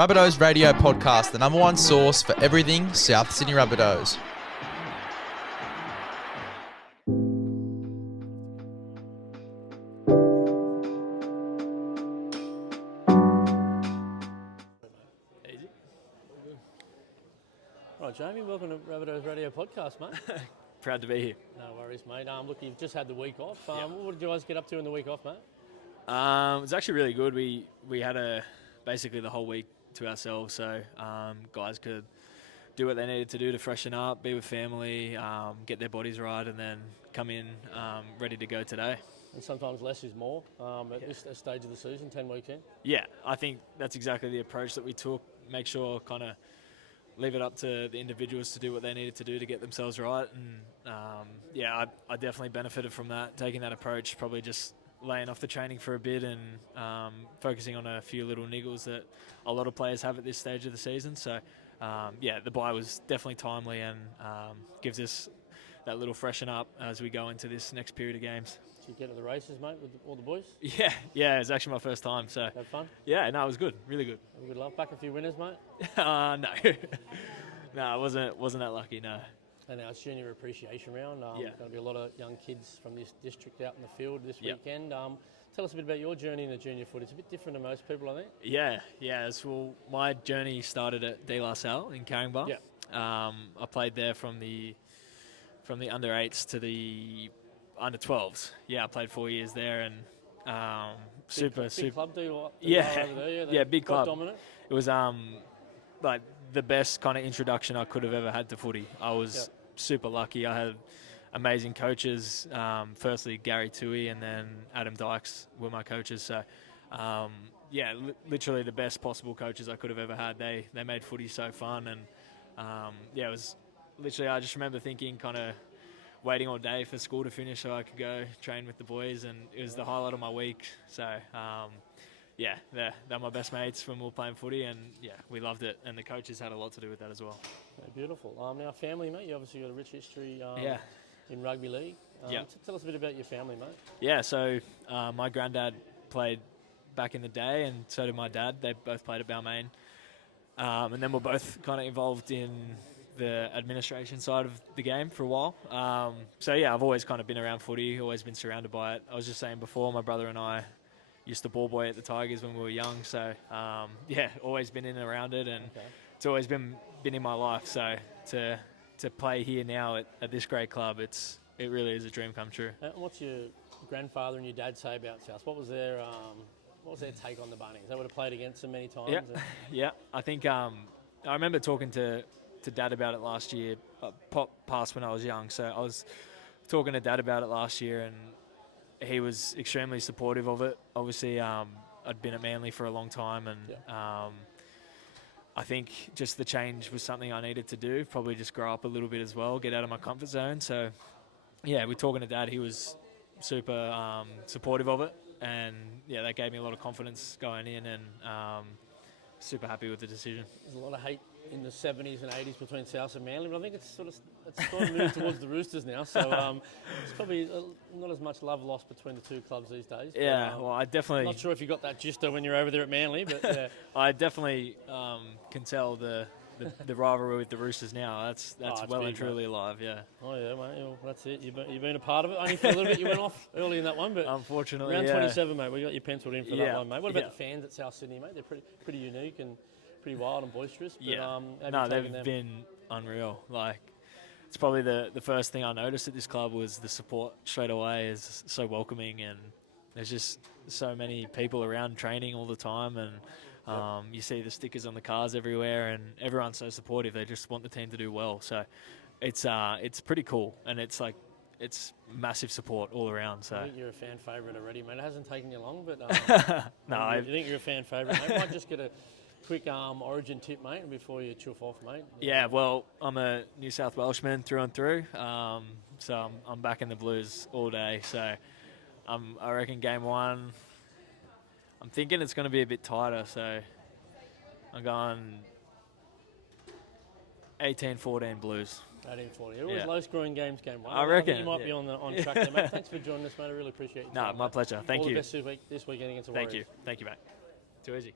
Rabbitohs Radio Podcast, the number one source for everything South Sydney Rabbitohs. Easy. Right, Jamie, welcome to Rabbitohs Radio Podcast, mate. Proud to be here. No worries, mate. Look, you've just had the week off. What did you guys get up to in the week off, mate? It was actually really good. We had basically the whole week to ourselves, so guys could do what they needed to do to freshen up, be with family, get their bodies right, and then come in ready to go today. And sometimes less is more at this stage of the season, 10 weeks in. Yeah, I think that's exactly the approach that we took. Make sure kind of leave it up to the individuals to do what they needed to do to get themselves right. And I definitely benefited from that, taking that approach, probably just laying off the training for a bit and focusing on a few little niggles that a lot of players have at this stage of the season. So, the bye was definitely timely and gives us that little freshen up as we go into this next period of games. Did you get to the races, mate, with all the boys? Yeah, it was actually my first time. So Had fun? Yeah, no, it was good, really good. Have a good laugh. Back a few winners, mate? No. No, I wasn't that lucky, no. And now it's Junior Appreciation Round. Going to be a lot of young kids from this district out in the field this weekend. Tell us a bit about your journey in the junior foot. It's a bit different to most people, I think. Yeah. So my journey started at De La Salle in Caringbah. I played there from the under 8s to the under 12s. Yeah, I played 4 years there and super club. Big club. Dominant. It was like the best kind of introduction I could have ever had to footy. I was super lucky. I had amazing coaches. Firstly, Gary Toohey and then Adam Dykes were my coaches. So, literally the best possible coaches I could have ever had. They made footy so fun. And, it was literally, I just remember thinking kind of waiting all day for school to finish so I could go train with the boys. And it was the highlight of my week. So, they're my best mates when we were playing footy, and we loved it. And the coaches had a lot to do with that as well. Yeah, beautiful. Now, family, mate, you obviously got a rich history in rugby league. Tell us a bit about your family, mate. Yeah, so my granddad played back in the day, and so did my dad. They both played at Balmain. And then we're both kind of involved in the administration side of the game for a while. I've always kind of been around footy, always been surrounded by it. I was just saying before, my brother and I used to ball boy at the Tigers when we were young. So, always been in and around it, and it's always been in my life. So to play here now at this great club, it really is a dream come true. And what's your grandfather and your dad say about South? What was their take on the Bunnings? They would have played against them many times. Yeah. I think I remember talking to Dad about it last year, past when I was young. So I was talking to Dad about it last year, and he was extremely supportive of it. Obviously, I'd been at Manly for a long time, and I think just the change was something I needed to do, probably just grow up a little bit as well, get out of my comfort zone. So, we're talking to Dad. He was super supportive of it, and that gave me a lot of confidence going in, and super happy with the decision. There's a lot of hate in the 70s and 80s between South and Manly, but I think it's sort of moved towards the Roosters now. So it's probably not as much love lost between the two clubs these days. Yeah, well, I definitely... I'm not sure if you got that gist when you're over there at Manly, but I definitely can tell the rivalry with the Roosters now. That's well and truly alive, yeah. Oh, yeah, mate. Well, that's it. You've been a part of it. Only for a little bit. You went off early in that one, but unfortunately, round 27, mate, we got you penciled in for that one, mate. What about the fans at South Sydney, mate? They're pretty unique and pretty wild and boisterous. But, they've been unreal. Like, it's probably the first thing I noticed at this club was the support straight away is so welcoming, and there's just so many people around training all the time, and you see the stickers on the cars everywhere, and everyone's so supportive. They just want the team to do well. So it's pretty cool, and it's massive support all around. So I think you're a fan favourite already, mate. It hasn't taken you long, but I think you're a fan favourite, mate. Might just get a quick origin tip, mate, before you chuff off, mate. Yeah, well, I'm a New South Welshman through and through, so I'm back in the Blues all day. So I reckon game one, I'm thinking it's going to be a bit tighter, so I'm going 18-14 Blues. 18-14. Always low-scoring games, game one. I reckon. You might be on track there, mate. Thanks for joining us, mate. I really appreciate you. No, my pleasure. Thank you. All the best this weekend against the Warriors. Thank you, mate. Too easy.